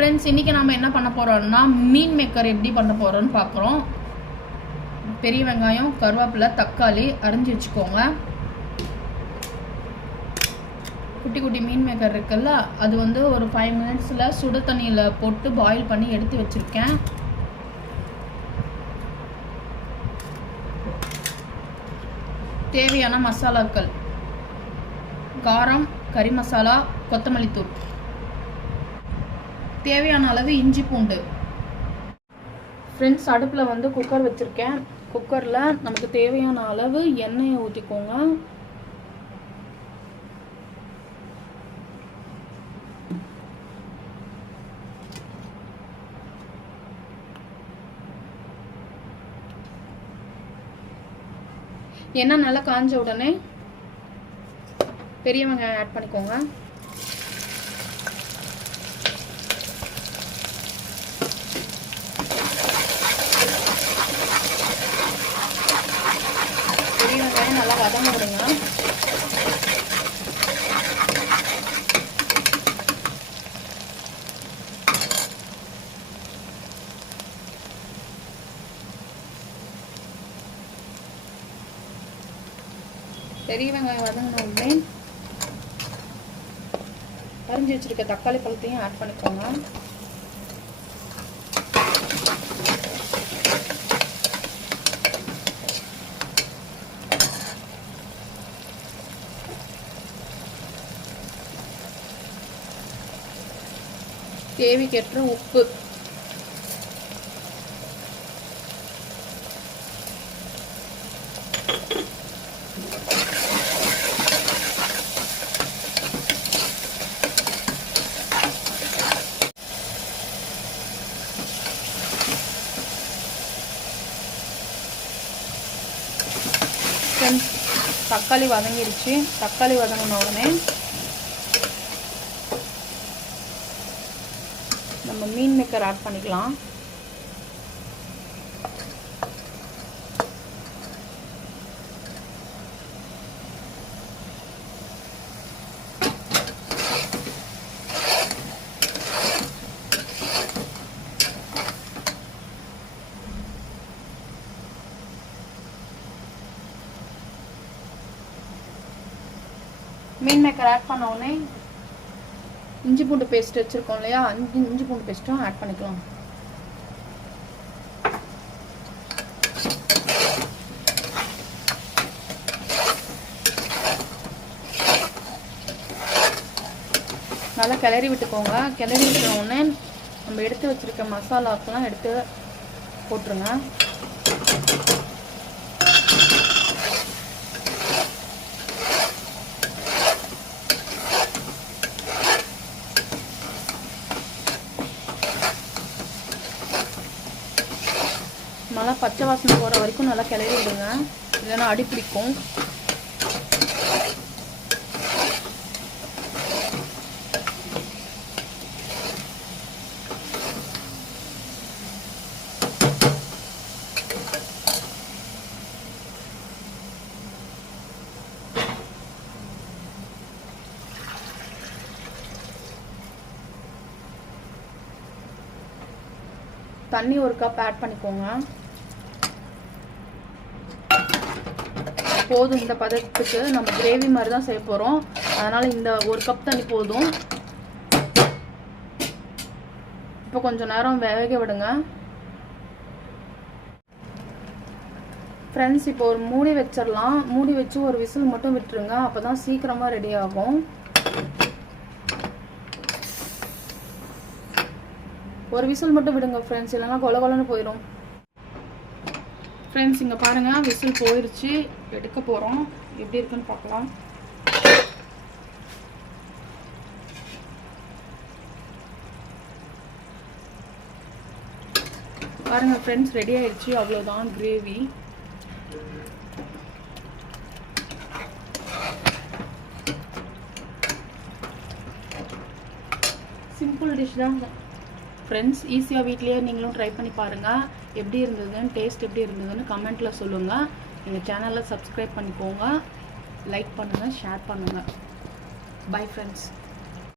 Friends, இன்றைக்கி நாம் என்ன பண்ண போகிறோம்னா மீன் மேக்கர் எப்படி பண்ண போகிறோன்னு பார்க்குறோம். பெரிய வெங்காயம், கருவேப்பிலை, தக்காளி அரிஞ்சு வச்சுக்கோங்க. குட்டி குட்டி மீன் மேக்கர் இருக்குல்ல, அது வந்து ஒரு 5 மினிட்ஸில் சுடு தண்ணியில் போட்டு பாயில் பண்ணி எடுத்து வச்சுருக்கேன். தேவையான மசாலாக்கள்: காரம், கறி மசாலா, கொத்தமல்லி தூள், தேவையான அளவு இஞ்சி பூண்டு. ஃப்ரெண்ட்ஸ், அடுப்பில் வந்து குக்கர் வச்சுருக்கேன். குக்கரில் நமக்கு தேவையான அளவு எண்ணெயை ஊற்றிக்கோங்க. எண்ணெய் நல்லா காஞ்ச உடனே பெரிய வெங்காயம் ஆட் பண்ணிக்கோங்க. பெரிய வெங்காயம் நல்லா வதங்க விடுங்க. பெரிய வெங்காயம் வதங்கின உடனே அரிஞ்சு வச்சிருக்க தக்காளி பழத்தையும் ஆட் பண்ணிக்கோங்க. தேவைக்கேற்ற உப்பு, தக்காளி வதங்கிடுச்சு. தக்காளி வதங்கின உடனே நம்ம மீன் மேக்கர் ஆட் பண்ணிக்கலாம். மீன் மேக்கர் ஆட் பண்ண உடனே இஞ்சி பூண்டு பேஸ்ட் வச்சுருக்கோம் இல்லையா, இஞ்சி பூண்டு பேஸ்ட்டும் ஆட் பண்ணிக்கலாம். நல்லா கிளறி விட்டுக்கோங்க. கிளறி விட்ட உடனே நம்ம எடுத்து வச்சுருக்க மசாலாக்கெல்லாம் எடுத்து போட்டுருங்க. நல்லா பச்சை வாசனை போகிற வரைக்கும் நல்லா கிளறி விடுங்க, இல்லைன்னா அடி பிடிக்கும். தண்ணி 1 கப் ஆட் பண்ணிக்கோங்க. போதும், இந்த பதத்துக்கு நம்ம கிரேவி மாதிரி தான் செய்ய போகிறோம். அதனால் இந்த 1 கப் தண்ணி போதும். இப்போ கொஞ்சம் நேரம் வேக விடுங்க. ஃப்ரெண்ட்ஸ், இப்போ ஒரு மூடி வச்சிடலாம். மூடி வச்சு ஒரு விசில் மட்டும் விட்டுருங்க, அப்போ தான் சீக்கிரமாக ரெடி ஆகும். ஒரு விசில் மட்டும் விடுங்க ஃப்ரெண்ட்ஸ், இல்லைன்னா கொலன்னு போயிடும். ஃப்ரெண்ட்ஸ், இங்கே பாருங்கள், விசில் போயிடுச்சு. எடுக்க போகிறோம். எப்படி இருக்குன்னு பார்க்கலாம். பாருங்கள் ஃப்ரெண்ட்ஸ், ரெடி ஆயிடுச்சு. அவ்வளோதான் கிரேவி. சிம்பிள் டிஷ் தான் ஃப்ரெண்ட்ஸ். ஈஸியாக வீட்லேயே நீங்களும் ட்ரை பண்ணி பாருங்கள். எப்படி இருந்ததுன்னு, டேஸ்ட் எப்படி இருந்ததுன்னு கமெண்ட்டில் சொல்லுங்கள். எங்கள் சேனலை சப்ஸ்கிரைப் பண்ணிக்கோங்க, லைக் பண்ணுங்கள், ஷேர் பண்ணுங்கள். Bye friends.